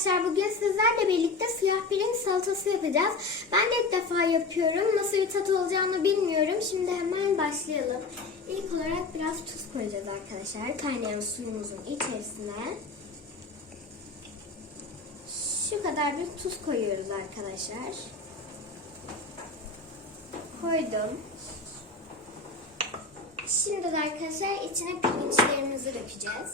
arkadaşlar bugün sizlerle birlikte siyah pirinç salatası yapacağız. Ben de ilk defa yapıyorum. Nasıl bir tat olacağını bilmiyorum. Şimdi hemen başlayalım. İlk olarak biraz tuz koyacağız arkadaşlar. Kaynayan suyumuzun içerisine. Şu kadar bir tuz koyuyoruz arkadaşlar. Koydum. Şimdi de arkadaşlar içine pirinçlerimizi dökeceğiz.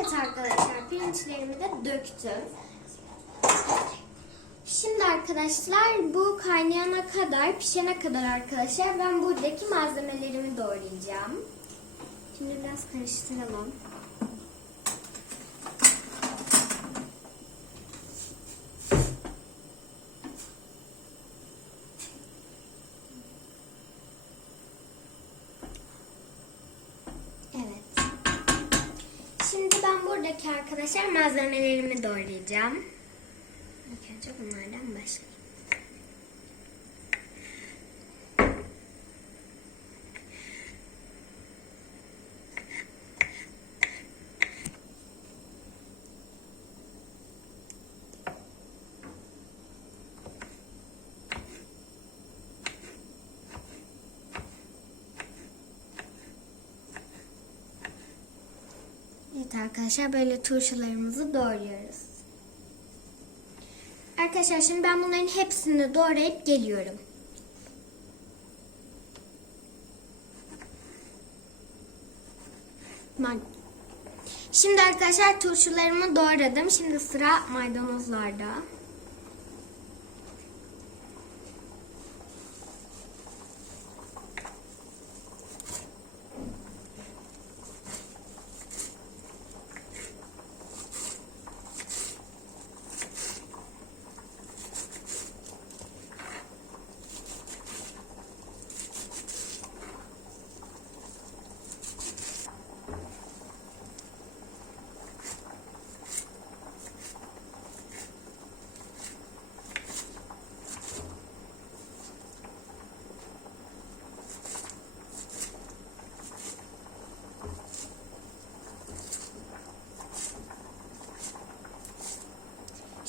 Evet pirinçlerimi de döktüm. Şimdi arkadaşlar bu kaynayana kadar, pişene kadar arkadaşlar ben buradaki malzemelerimi doğrayacağım. Şimdi biraz karıştıralım. Evet. Şimdi ben buradaki arkadaşlar malzemelerimi doğrayacağım. İlk önce bunlardan başlayayım. Evet arkadaşlar böyle turşularımızı doğruyoruz. Arkadaşlar şimdi ben bunların hepsini doğrayıp geliyorum. Şimdi arkadaşlar turşularımı doğradım. Şimdi sıra maydanozlarda.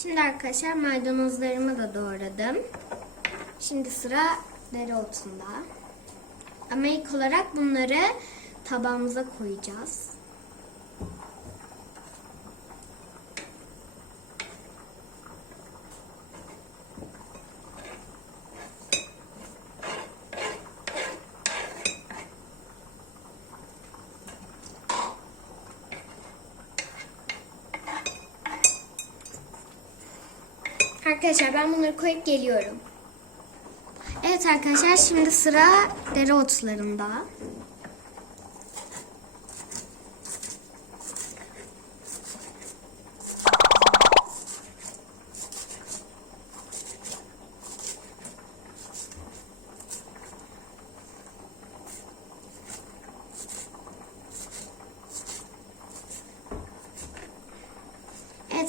Şimdi arkadaşlar maydanozlarımı da doğradım. Şimdi sıra dereotunda. Ama ilk olarak bunları tabağımıza koyacağız. Arkadaşlar ben bunları koyup geliyorum. Evet arkadaşlar şimdi sıra dereotlarında.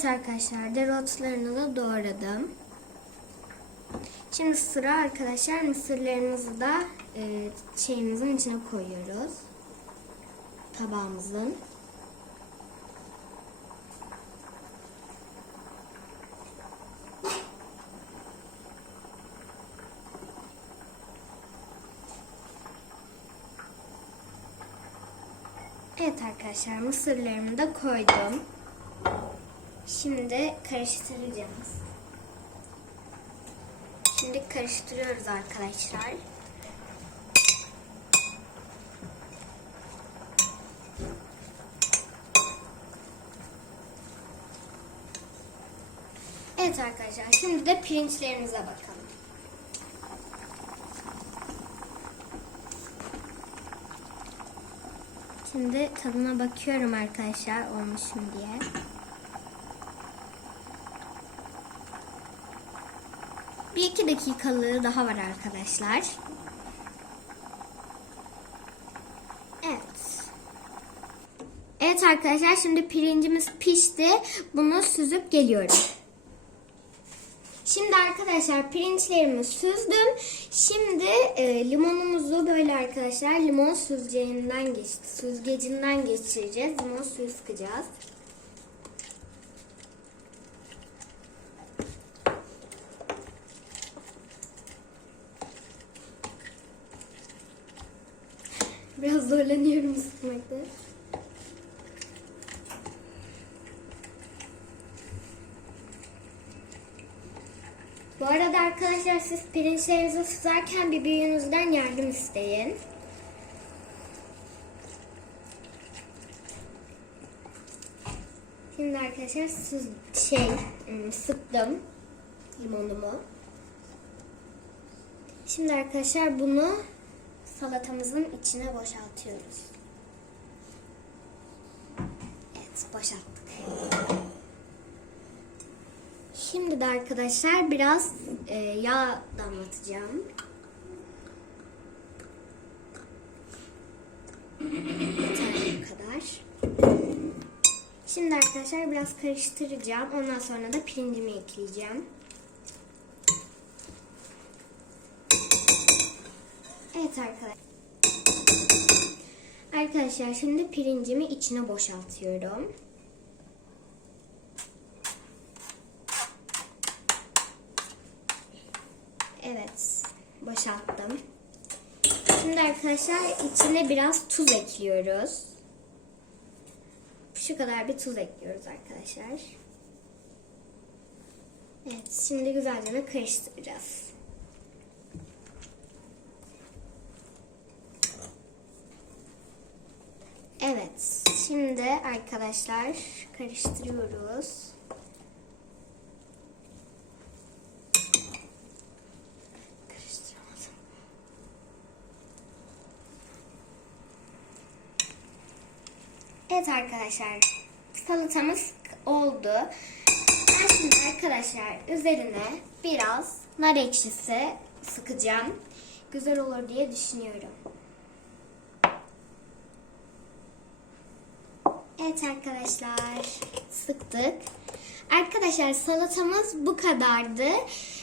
Arkadaşlar dereotlarını da doğradım. Şimdi sıra arkadaşlar mısırlarımızı da e, şeyimizin içine koyuyoruz. Tabağımızın. Evet arkadaşlar mısırlarımı da koydum. Şimdi karıştıracağız. Şimdi karıştırıyoruz arkadaşlar. Evet arkadaşlar şimdi de pirinçlerimize bakalım. Şimdi tadına bakıyorum arkadaşlar olmuş mu diye. Bir iki dakikalığı daha var arkadaşlar. Evet. Evet arkadaşlar şimdi pirincimiz pişti. Bunu süzüp geliyorum. Şimdi arkadaşlar pirinçlerimi süzdüm. Şimdi e, limonumuzu böyle arkadaşlar limon süzgecinden geç, süzgecinden geçireceğiz. Limon suyu sıkacağız. Biraz zorlanıyorum sıkmakta. Bu arada arkadaşlar siz pirinçlerinizi süzerken bir büyüğünüzden yardım isteyin. Şimdi arkadaşlar süz şey ım, sıktım limonumu. Şimdi arkadaşlar bunu salatamızın içine boşaltıyoruz. Evet boşalttık. Şimdi de arkadaşlar biraz e, yağ damlatacağım. Yeter kadar. Şimdi arkadaşlar biraz karıştıracağım. Ondan sonra da pirincimi ekleyeceğim. Evet arkadaşlar. Arkadaşlar şimdi pirincimi içine boşaltıyorum. Evet, boşalttım. Şimdi arkadaşlar içine biraz tuz ekliyoruz. Şu kadar bir tuz ekliyoruz arkadaşlar. Evet, şimdi güzelce karıştıracağız. Evet, şimdi arkadaşlar karıştırıyoruz. Evet arkadaşlar, salatamız oldu. Ben şimdi arkadaşlar üzerine biraz nar ekşisi sıkacağım. Güzel olur diye düşünüyorum. Evet arkadaşlar sıktık. Arkadaşlar salatamız bu kadardı.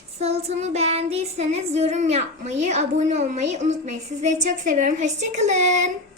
Salatamı beğendiyseniz yorum yapmayı, abone olmayı unutmayın. Sizleri çok seviyorum. Hoşçakalın.